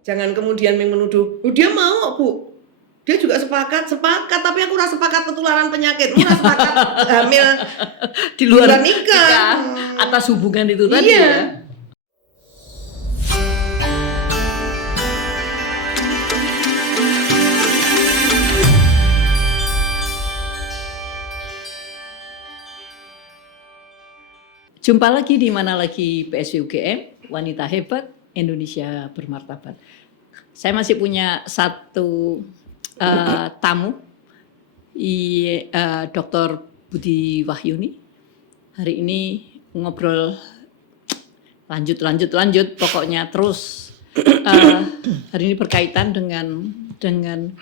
Jangan kemudian menuduh, dia mau Bu. Dia juga sepakat, tapi aku rasa sepakat ketularan penyakit. Aku rasa sepakat hamil di luar nikah. Atas hubungan itu tadi Iya. ya. Jumpa lagi di Mana Lagi PSV UGM, Wanita Hebat, Indonesia Bermartabat. Saya masih punya satu tamu, Dr. Budi Wahyuni. Hari ini ngobrol lanjut, pokoknya terus. Hari ini berkaitan dengan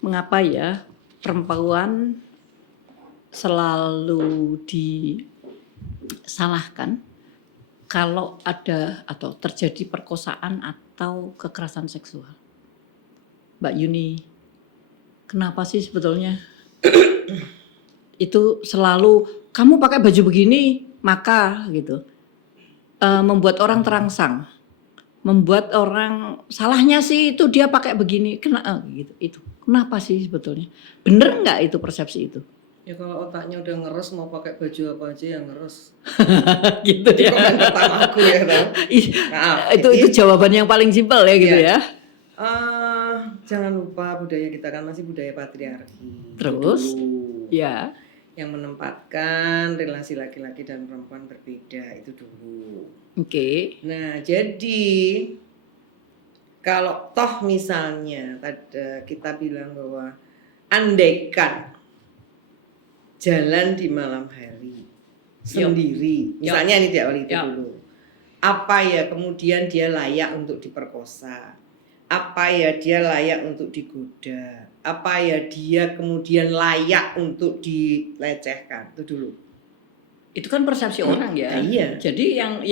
mengapa ya perempuan selalu disalahkan kalau ada atau terjadi perkosaan atau kekerasan seksual. Mbak Yuni, kenapa sih sebetulnya itu selalu kamu pakai baju begini maka gitu membuat orang terangsang, membuat orang salahnya sih itu dia pakai begini gitu itu kenapa sih sebetulnya, bener nggak itu persepsi itu? Ya kalau otaknya udah ngeres mau pakai baju apa aja yang ngeres. Gitu ya. Komen pertama aku ya tau. Itu jawaban yang paling simpel ya gitu ya. Jangan lupa budaya kita kan masih budaya patriarki. Terus dulu. Ya. Yang menempatkan relasi laki-laki dan perempuan berbeda itu dulu. Oke. Nah jadi kalau toh misalnya kita bilang bahwa andaikan jalan di malam hari sendiri, misalnya ini di awal itu dulu, apa ya kemudian dia layak untuk diperkosa, apa ya dia layak untuk digoda, apa ya dia kemudian layak untuk dilecehkan, itu dulu. Itu kan persepsi orang ya. Iya. Jadi yang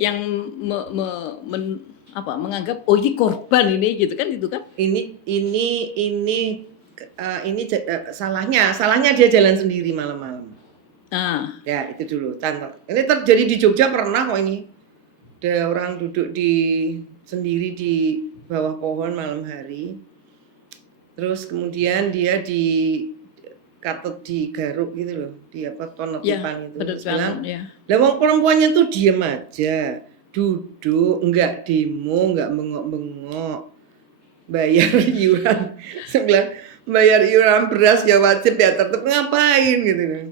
yang menganggap oh ini korban ini gitu kan, itu kan. Ini salahnya dia jalan sendiri malam-malam. Ya itu dulu contoh. Ini terjadi di Jogja pernah kok ini. Ada orang duduk sendiri di bawah pohon malam hari. Terus kemudian dia katut digaruk gitu loh, di tonetipan itu. Terus bilang, lah wong perempuannya tuh diem aja, duduk, enggak demo, enggak bengok-bengok, bayar iuran. Sebelah bayar iuran beras ya wajib ya tetap ngapain gitu kan.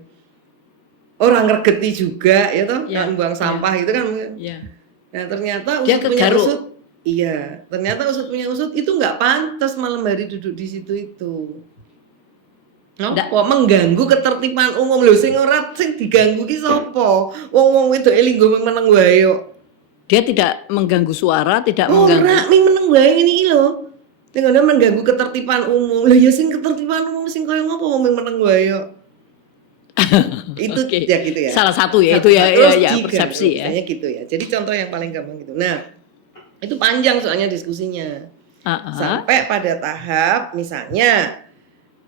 Orang ngergeti juga ya toh, buang sampah gitu kan. Nah ternyata usut punya usut. Iya, ternyata usut punya usut itu nggak pantas malam hari duduk di situ itu. Kok mengganggu ketertiban umum lho, sing diganggu ki sapa? Wong itu linggo meneng wae yo. Dia tidak mengganggu suara, tidak mengganggu. Ora meneng wae ngene iki lho. Tinggal mengganggu ketertiban umum. Lah ya sing ketertiban umum sing koyo ngopo wong meneng wae yo. Itu ya gitu ya. Salah satu ya itu ya persepsi ya. Misalnya gitu ya. Jadi contoh yang paling gampang gitu. Nah, itu panjang soalnya diskusinya. Sampai pada tahap misalnya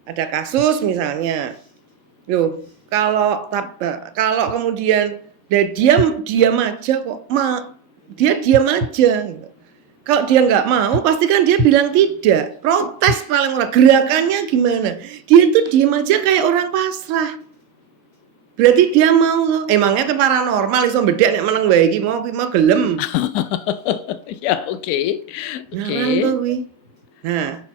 ada kasus misalnya. Loh, kalau kemudian dia diam aja kok. Dia diam aja gitu. Kalau dia nggak mau, pasti kan dia bilang tidak. Protes paling murah. Gerakannya gimana? Dia tuh diam aja kayak orang pasrah. Berarti dia mau loh. Emangnya ke paranormal iso bedek nek meneng wae iki mau gelem. Ya, oke. Nah,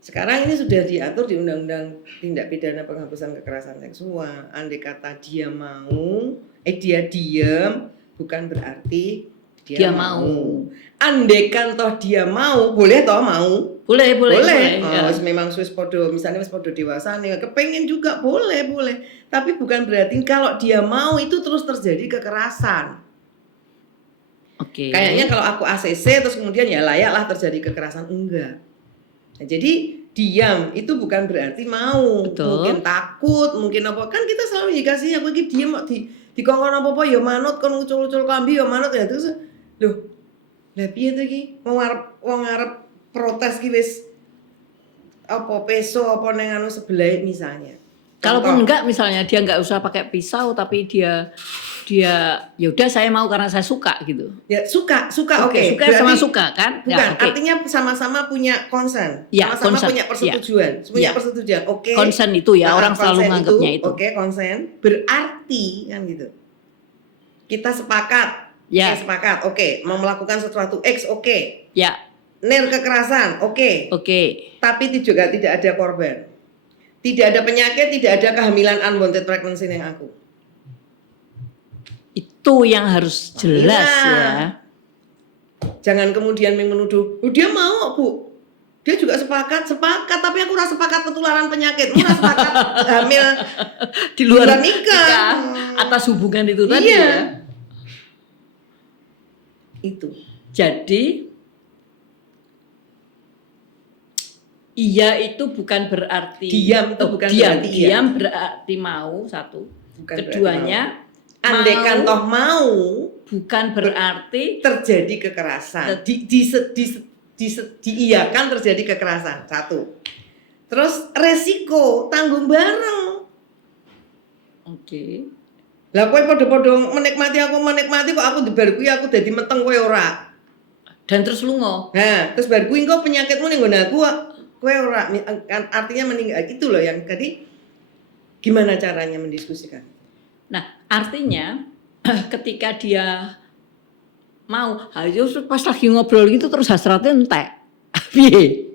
sekarang ini sudah diatur di Undang-Undang Tindak Pidana Penghapusan Kekerasan Seksual. Andai kata dia mau, dia diam, bukan berarti dia mau. Andaikan toh dia mau, boleh toh mau? Boleh. Memang wis podo, misalnya wis podo dewasa nih, kepengen juga boleh. Tapi bukan berarti kalau dia mau itu terus terjadi kekerasan. Oke. Kayaknya kalau aku ACC terus kemudian ya layaklah terjadi kekerasan, enggak. Nah, jadi diam itu bukan berarti mau. Betul. Mungkin takut, mungkin apa, kan kita selalu dikasih aku iki diam di kongkon apa ya manut kon ucul-ucul kambi ya manut ya terus loh. Lah piye to iki? Wong arep protes ki wis apa peso apa ning sebelah misalnya. Kalaupun enggak misalnya dia enggak usah pakai pisau tapi dia dia ya udah saya mau karena saya suka gitu. Ya suka oke. Suka sama suka kan? Bukan, Ya, oke. artinya sama-sama punya concern, Ya, sama-sama concern. punya persetujuan, punya Ya. persetujuan. Oke. Concern itu ya orang selalu Consent menganggapnya itu. Oke, consent berarti kan gitu. Kita sepakat. Ya. Sepakat. Oke, mau melakukan sesuatu X, oke. Ya, Nir kekerasan, oke. oke. Tapi juga tidak ada korban. Tidak ada penyakit, tidak ada kehamilan unwanted pregnancy yang aku. Itu yang harus jelas Iya. ya. Jangan kemudian menuduh, oh, dia mau Bu. Dia juga sepakat, tapi aku rasa sepakat ketularan penyakit. Aku rasa sepakat hamil Di luar nikah. atas hubungan itu tadi Iya. ya. Itu. Jadi iya itu bukan berarti Diam itu bukan diam, berarti iya. diam berarti mau satu. Bukan Keduanya Andaikan mau, toh mau bukan berarti terjadi kekerasan, diiyakan terjadi kekerasan, satu. Terus resiko tanggung bareng. Oke. Lah kowe padha-padha menikmati kok aku dibar kuwi aku dadi meteng kowe ora. Dan terus lungo. Nah, terus bar kuwi engko penyakitmu ning nggon aku kowe ora. Artinya meninggal itu loh yang tadi gimana caranya mendiskusikan. Nah, artinya ketika dia mau, pas lagi ngobrol gitu terus hasratnya entek. Piye?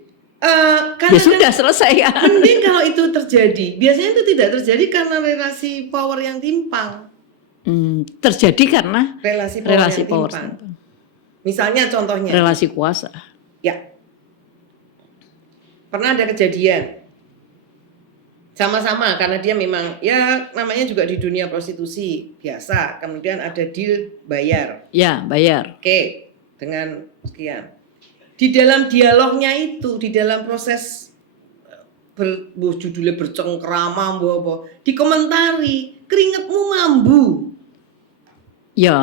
Ya sudah selesai kan. Mending kalau itu terjadi. Biasanya itu tidak terjadi karena relasi power yang timpang. Terjadi karena Relasi power yang timpang. Misalnya contohnya. Relasi kuasa. Ya. Pernah ada kejadian. Sama-sama karena dia memang ya namanya juga di dunia prostitusi biasa. Kemudian ada deal bayar. Ya, bayar. Oke, dengan sekian. Di dalam dialognya itu, di dalam proses judulnya bercengkrama, dikomentari keringetmu mambu. Ya,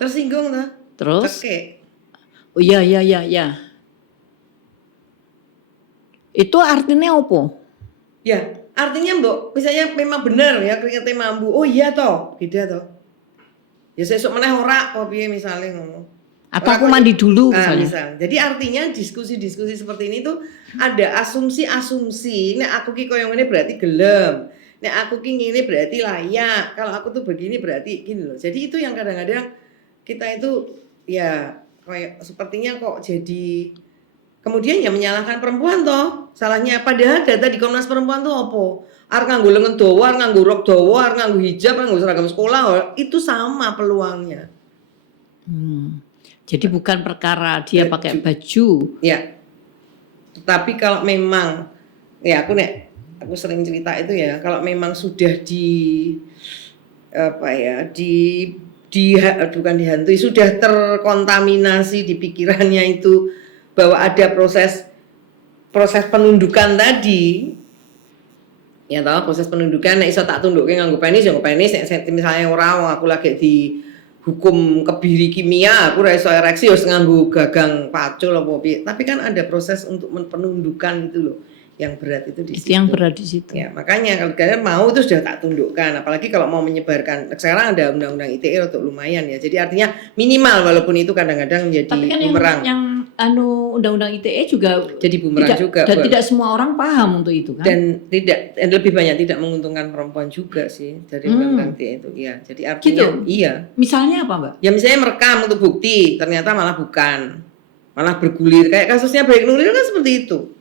Tersinggung lah. Terus? Oke. Oh iya. Itu artinya apa? Ya, artinya Mbok, misalnya memang benar ya keringetnya mambu. Oh iya toh, beda toh. Ya sesuk meneh ora apa piye misalnya ngomong. Atau aku mandi dulu misalnya. Misal. Jadi artinya diskusi-diskusi seperti ini tuh ada asumsi-asumsi. Nek aku ki koyo ngene berarti gelem. Nek aku ki ngene berarti layak. Kalau aku tuh begini berarti gini loh. Jadi itu yang kadang-kadang kita itu ya kayak sepertinya kok jadi kemudian ya menyalahkan perempuan toh. Salahnya padahal data di Komnas Perempuan tuh apa? Arep nganggo lengan dawa, arep nganggo rok dawa, arep nganggo hijab, nganggo seragam sekolah, itu sama peluangnya. Jadi bukan perkara dia pakai baju. Ya. Tapi kalau memang ya aku sering cerita itu ya, kalau memang sudah bukan dihantui, sudah terkontaminasi di pikirannya itu bahwa ada proses penundukan tadi. Ya toh, proses penundukan nek iso tak tundukke nganggo penis ya nganggo penis, nek misalnya ora aku lagi di hukum kebiri kimia, aku ora iso ereksi harus nganggo gagang pacul apa piye. Tapi kan ada proses untuk penundukan itu loh. Yang berat itu di situ. Itu yang berat di situ. Ya, makanya kalau kalian mau itu sudah tak tundukkan. Apalagi kalau mau menyebarkan. Sekarang ada undang-undang ITE untuk lumayan ya. Jadi artinya minimal walaupun itu kadang-kadang menjadi tapi kan bumerang. yang undang-undang ITE juga jadi bumerang juga. Dan tidak semua orang paham untuk itu kan. Dan lebih banyak tidak menguntungkan perempuan juga sih dari undang-undang ITE itu. Ya, jadi artinya gitu? Iya. Misalnya apa, Mbak? Ya misalnya merekam untuk bukti, ternyata malah bukan. Malah bergulir kayak kasusnya Baik Nuril kan seperti itu.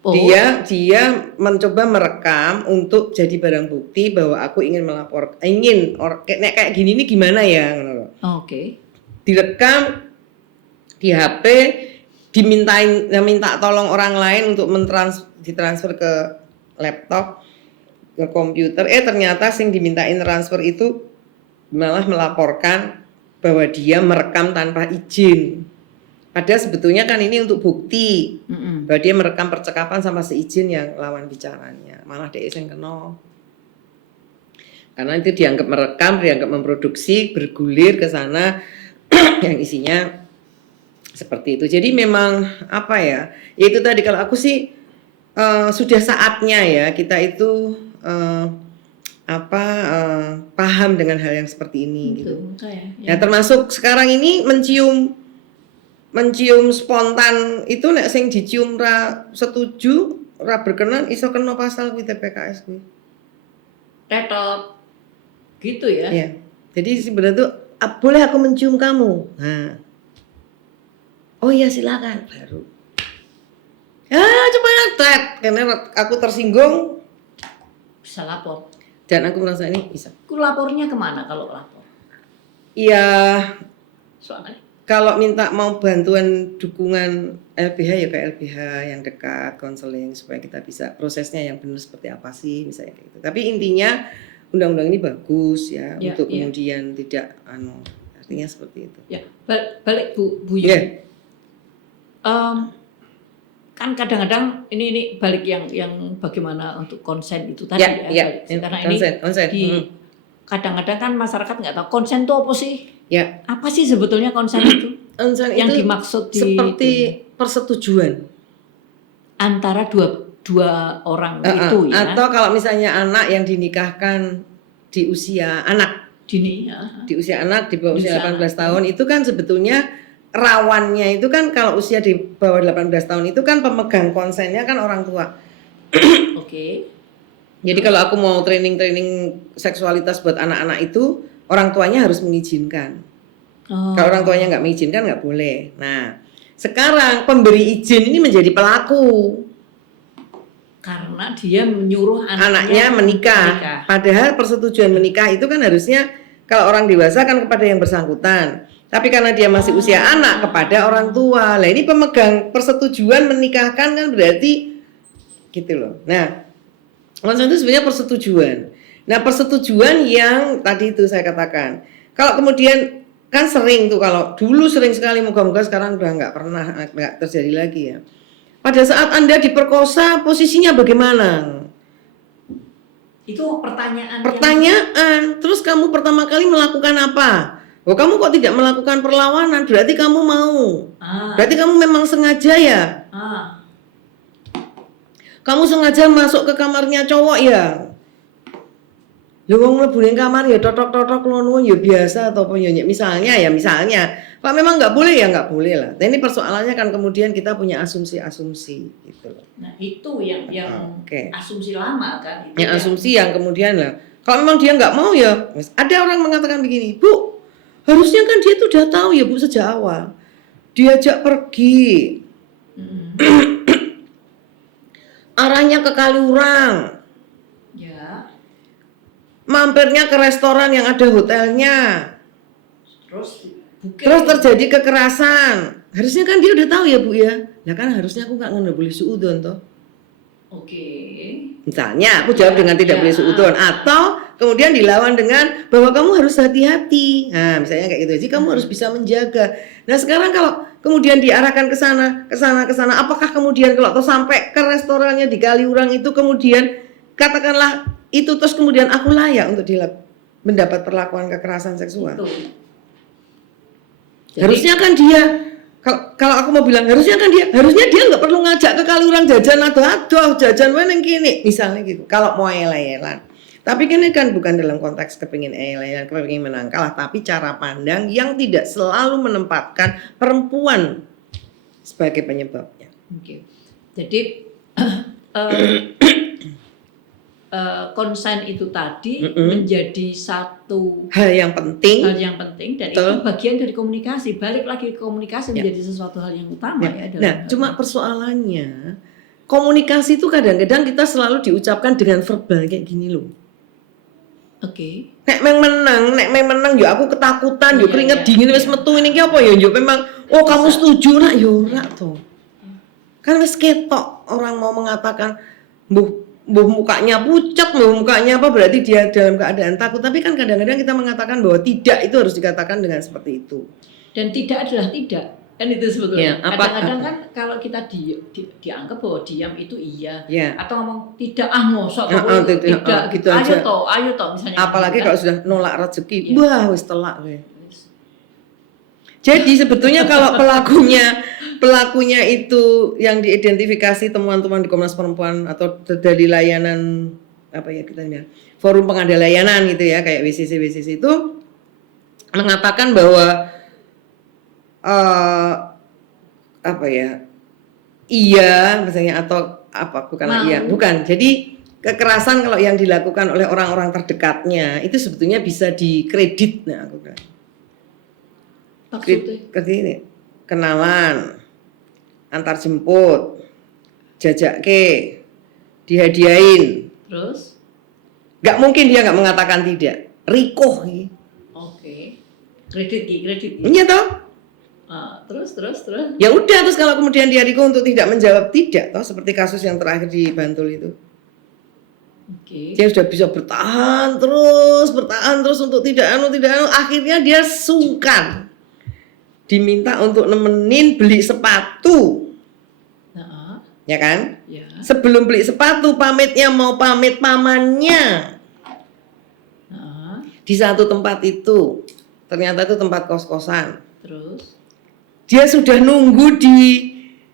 Oh. Dia mencoba merekam untuk jadi barang bukti bahwa aku ingin kayak gini ini gimana ya. Oke. Direkam di HP, minta tolong orang lain untuk ditransfer ke laptop, ke komputer. Ternyata sing dimintain transfer itu malah melaporkan bahwa dia merekam tanpa izin. Padahal sebetulnya kan ini untuk bukti bahwa dia merekam percakapan sama seizin yang lawan bicaranya. Malah dia yang kena. Karena itu dianggap merekam, dianggap memproduksi, bergulir ke sana yang isinya seperti itu. Jadi memang apa ya? Ya itu tadi kalau aku sih sudah saatnya ya kita itu paham dengan hal yang seperti ini gitu. Kayak, Ya termasuk sekarang ini mencium spontan itu nek sing dicium ra setuju, ra berkenan iso kena pasal kuwi TPKS kuwi. tetot gitu ya. Iya. Jadi sebenarnya tuh boleh aku mencium kamu. Nah. Oh iya silakan baru. Ya coba ngetet karena aku tersinggung Bisa lapor. dan aku merasa ini bisa. Aku lapornya kemana kalau lapor? Iya, Soalnya kalau minta mau bantuan dukungan LBH ya ke LBH yang dekat, konseling supaya kita bisa prosesnya yang benar seperti apa sih misalnya kayak gitu. Tapi intinya undang-undang ini bagus ya, untuk kemudian tidak artinya seperti itu. Ya, balik Bu Yu. Yeah. Kan kadang-kadang ini balik yang bagaimana untuk konsen itu tadi karena konsen. Kadang-kadang kan masyarakat nggak tahu konsen itu apa sih? Ya. Apa sih sebetulnya konsen itu? Konsen yang itu dimaksud seperti persetujuan antara dua orang itu ya. Atau kalau misalnya anak yang dinikahkan di usia anak dini di usia anak di bawah usia 18 tahun itu kan sebetulnya rawannya itu kan kalau usia di bawah 18 tahun itu kan pemegang konsennya kan orang tua. Oke. Jadi kalau aku mau training seksualitas buat anak-anak itu orang tuanya harus mengizinkan. Kalau orang tuanya nggak mengizinkan nggak boleh. Nah sekarang pemberi izin ini menjadi pelaku karena dia menyuruh anaknya menikah. Padahal persetujuan menikah itu kan harusnya kalau orang dewasa kan kepada yang bersangkutan. Tapi karena dia masih usia anak kepada orang tua. Lah ini pemegang persetujuan menikahkan kan berarti gitu loh. Nah, konsen itu sebenarnya persetujuan. Nah, persetujuan yang tadi itu saya katakan. Kalau kemudian kan sering tuh kalau dulu sering sekali moga-moga sekarang udah nggak terjadi lagi ya. Pada saat Anda diperkosa posisinya bagaimana? Itu pertanyaan. Terus kamu pertama kali melakukan apa? Oh kamu kok tidak melakukan perlawanan? Berarti kamu mau. Berarti kamu memang sengaja ya? Kamu sengaja masuk ke kamarnya cowok ya? Lu wong mlebu ning kamar ya totok-totok ngono ya biasa atau apa ya misalnya. Kalau memang nggak boleh ya nggak boleh lah. Nah, ini persoalannya kan kemudian kita punya asumsi-asumsi gitu loh. Nah, itu yang asumsi lama kan itu. Yang asumsi yang kemudian lah. Kalau memang dia nggak mau ya, ada orang mengatakan begini, "Bu, harusnya kan dia tuh udah tahu ya Bu sejak awal. Diajak pergi. Arahnya ke Kaliurang. Ya. Mampirnya ke restoran yang ada hotelnya. Terus terjadi kekerasan. Harusnya kan dia udah tahu ya Bu ya. Nah kan harusnya aku nggak boleh suudon toh. Oke. Misalnya aku jawab dengan tidak boleh suudon atau kemudian dilawan dengan bahwa kamu harus hati-hati. Nah misalnya kayak gitu. Jadi kamu harus bisa menjaga. Nah sekarang kalau kemudian diarahkan ke sana, apakah kemudian kalau sampai ke restorannya di Kaliurang itu kemudian katakanlah itu terus kemudian aku layak untuk mendapat perlakuan kekerasan seksual? Jadi, harusnya kan dia kalau aku mau bilang harusnya dia nggak perlu ngajak ke Kaliurang jajan atau jajan weneng kini misalnya gitu. Kalau mau eleh-elan. Tapi ini kan bukan dalam konteks kepingin eleh-elan, kepingin menang kalah, tapi cara pandang yang tidak selalu menempatkan perempuan sebagai penyebabnya. Oke. Jadi konsen itu tadi menjadi satu hal yang penting dan itu bagian dari komunikasi. Balik lagi ke komunikasi menjadi sesuatu hal yang utama ya. Nah, cuma persoalannya komunikasi itu kadang-kadang kita selalu diucapkan dengan verbal kayak gini loh. Oke. Nek menang yo aku ketakutan yo keringet dingin wis metu ini ki apa yo memang kamu setuju nak yo ora to. Kan wis ketok orang mau mengatakan mbuh mukanya pucat, mukanya apa berarti dia dalam keadaan takut. Tapi kan kadang-kadang kita mengatakan bahwa tidak itu harus dikatakan dengan seperti itu. Dan tidak adalah tidak. Kan itu sebetulnya. Kadang-kadang kan kalau kita dianggap bahwa diam itu iya. Atau ngomong tidak ngosok tidak gitu aja. Ayo toh misalnya. Apalagi kalau sudah nolak rezeki, wah wis telak we. Jadi sebetulnya kalau pelakunya itu yang diidentifikasi temuan-temuan di Komnas Perempuan atau dari layanan apa ya kita forum pengada layanan gitu ya, kayak WCC itu mengatakan bahwa apa ya, iya misalnya atau apa, bukan. Jadi kekerasan kalau yang dilakukan oleh orang-orang terdekatnya itu sebetulnya bisa dikredit. Nah, aku bilang. Maksudnya ini kenalan, antar jemput, jajak ke, dihadiahin. Terus? Gak mungkin dia nggak mengatakan tidak. Rikoh. Oke. Kredit. Iya toh? Terus. Ya udah, terus kalau kemudian dia rikoh untuk tidak menjawab tidak, toh seperti kasus yang terakhir di Bantul itu. Oke. Dia sudah bisa bertahan terus untuk tidak anu, akhirnya dia sungkan. Diminta untuk nemenin beli sepatu. Ya kan? Ya. Sebelum beli sepatu pamitnya mau pamit pamannya. Di satu tempat itu. Ternyata itu tempat kos-kosan. Terus dia sudah nunggu di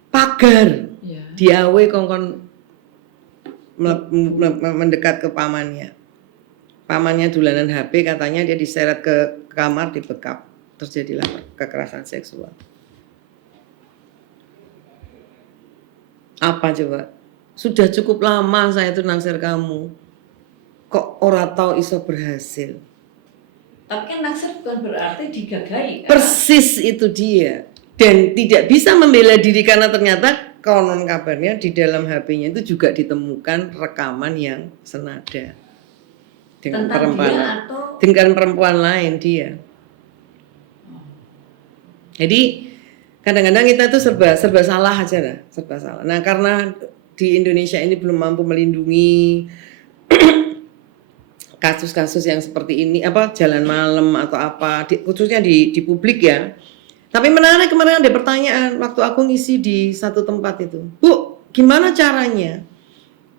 pagar. ya. Dia kongkon mendekat ke pamannya. Pamannya dolanan HP, katanya dia diseret ke kamar, dibekap. Terjadilah kekerasan seksual. Apa coba? Sudah cukup lama saya itu naksir kamu. Kok ora tau iso berhasil? Tapi kan naksir bukan berarti digagai kan? Persis itu dia. Dan tidak bisa membela diri karena ternyata konon kabarnya di dalam HP-nya itu juga ditemukan rekaman yang senada dengan perempuan lain dia. Jadi kadang-kadang kita tuh serba salah aja lah, serba salah. Nah, karena di Indonesia ini belum mampu melindungi kasus-kasus yang seperti ini, apa jalan malam atau apa, khususnya di publik ya. Tapi menarik, kemarin ada pertanyaan waktu aku ngisi di satu tempat itu, Bu, gimana caranya?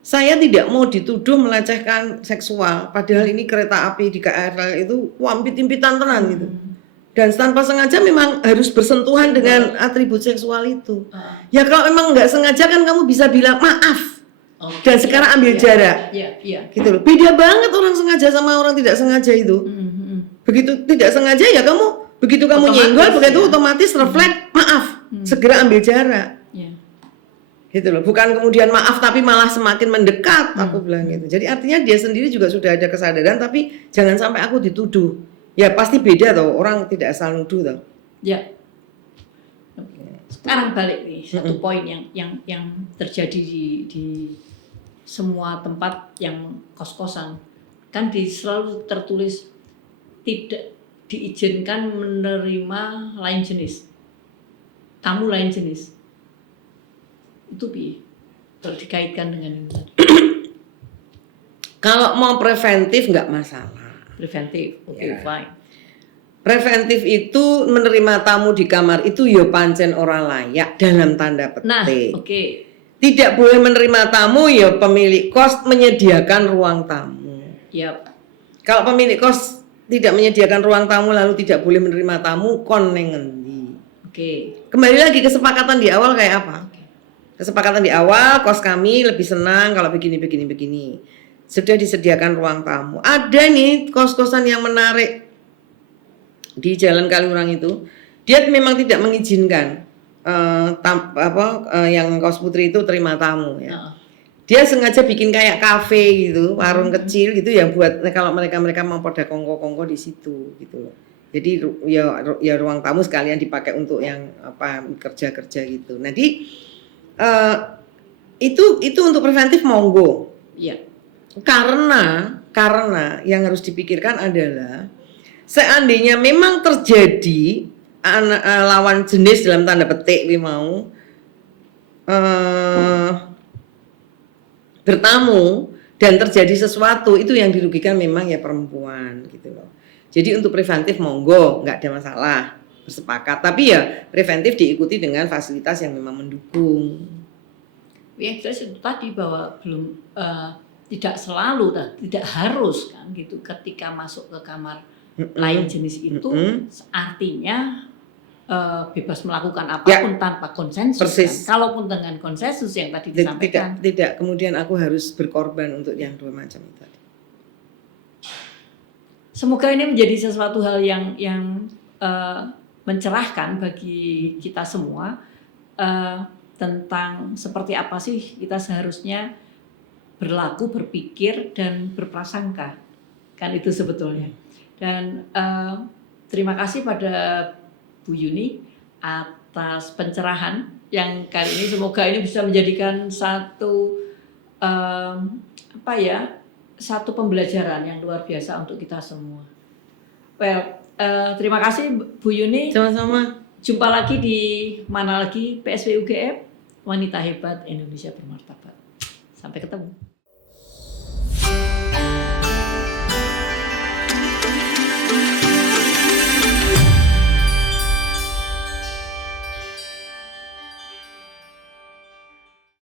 Saya tidak mau dituduh melecehkan seksual, padahal ini kereta api di KRL itu wampit-impitan tenan gitu. Dan tanpa sengaja memang harus bersentuhan dengan atribut seksual itu. Ya kalau memang nggak sengaja kan kamu bisa bilang maaf. Dan sekarang ambil jarak. Gitu loh. Beda banget orang sengaja sama orang tidak sengaja itu. Begitu tidak sengaja ya kamu, begitu kamu nyenggol, begitu otomatis refleks maaf. Segera ambil jarak. Gitu loh. Bukan kemudian maaf tapi malah semakin mendekat, aku bilang gitu. Jadi artinya dia sendiri juga sudah ada kesadaran, tapi jangan sampai aku dituduh. Ya pasti beda toh, orang tidak asal nuduh toh. Ya. Sekarang balik nih satu poin yang terjadi di semua tempat yang kos-kosan. Kan selalu tertulis tidak diizinkan menerima lain jenis. Tamu lain jenis. Itu bi dikaitkan dengan ini tadi. Kalau mau preventif nggak masalah. Preventif, oke, fine. Preventif itu menerima tamu di kamar itu ya pancen ora layak dalam tanda petik. Nah, oke. Tidak boleh menerima tamu ya pemilik kos menyediakan ruang tamu. Yap. Kalau pemilik kos tidak menyediakan ruang tamu lalu tidak boleh menerima tamu, kon neng ngendi. Oke. Kembali lagi kesepakatan di awal kayak apa? Kesepakatan di awal, kos kami lebih senang kalau begini. Sudah disediakan ruang tamu. Ada nih kos-kosan yang menarik di Jalan Kaliurang itu. Dia memang tidak mengizinkan yang kos putri itu terima tamu ya. Dia sengaja bikin kayak kafe gitu, warung kecil gitu ya buat kalau mereka mau pada kongko-kongko di situ gitu loh. Jadi ya ruang tamu sekalian dipakai untuk yang apa kerja-kerja gitu. Nanti itu untuk preventif monggo. Iya. Karena yang harus dipikirkan adalah seandainya memang terjadi lawan jenis dalam tanda petik bertamu dan terjadi sesuatu, itu yang dirugikan memang ya perempuan gitu loh. Jadi untuk preventif monggo, nggak ada masalah, bersepakat. Tapi ya preventif diikuti dengan fasilitas yang memang mendukung. Ya jelas itu tadi bahwa belum tidak selalu, tidak harus kan gitu ketika masuk ke kamar lain jenis itu artinya bebas melakukan apapun tanpa konsensus. Persis. Kan? Kalaupun dengan konsensus yang tadi disampaikan. Tidak kemudian aku harus berkorban untuk yang dua macam itu tadi. semoga ini menjadi sesuatu hal yang mencerahkan bagi kita semua tentang seperti apa sih kita seharusnya berlaku, berpikir dan berprasangka, kan itu sebetulnya. Dan terima kasih pada Bu Yuni atas pencerahan yang kali ini, semoga ini bisa menjadikan satu satu pembelajaran yang luar biasa untuk kita semua. Well, terima kasih Bu Yuni. Sama-sama. Jumpa lagi di mana lagi, PSW UGM, Wanita Hebat Indonesia Bermartabat. Sampai ketemu.